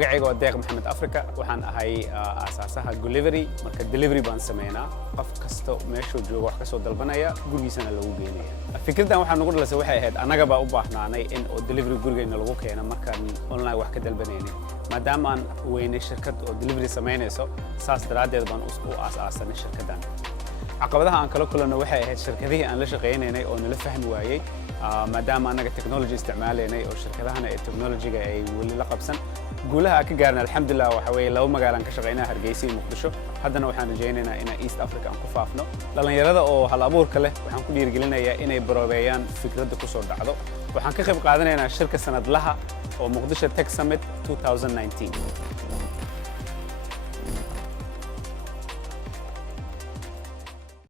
magacayga waa Deeq Maxamed Africa waxaan ahay aasaasaha Gullivery marka delivery baan sameynaa qof kasta meeshuu joogo wax ka soo dalbanaya gurigiisana lagu geenaya fikraddan waxaan nagu dhalasay waxay ahayd anaga baa u baahnaanay in oo delivery gurigeena lagu keeno markaan online wax ka dalbanaynay maadaama aan weynay shirkad oo delivery sameynayso saas daraadeed baan u aasaasanay shirkaddan caqabadaha aan kala kulanno waxay ahayd shirkadihii aan la shaqeynaynay oo nala fahmi waayay maadaama anaga technology isticmaalaynay oo shirkadahana ee technology-ga ay weli la qabsan guulaha ka gaarna alxamdulillah waxa weeye laba magaalaan ka shaqeynaa Hargeysa iyo Muqdisho haddana waxaan rajaynaynaa in East Africa aan ku faafno dhalinyarada oo hal abuurka leh waxaan ku dhiirigelinayaa inay baroobeeyaan fikradda ku soo dhacdo waxaan ka qayb qaadanaynaa shirka sanadlaha oo Muqdisho Tech Summit 2019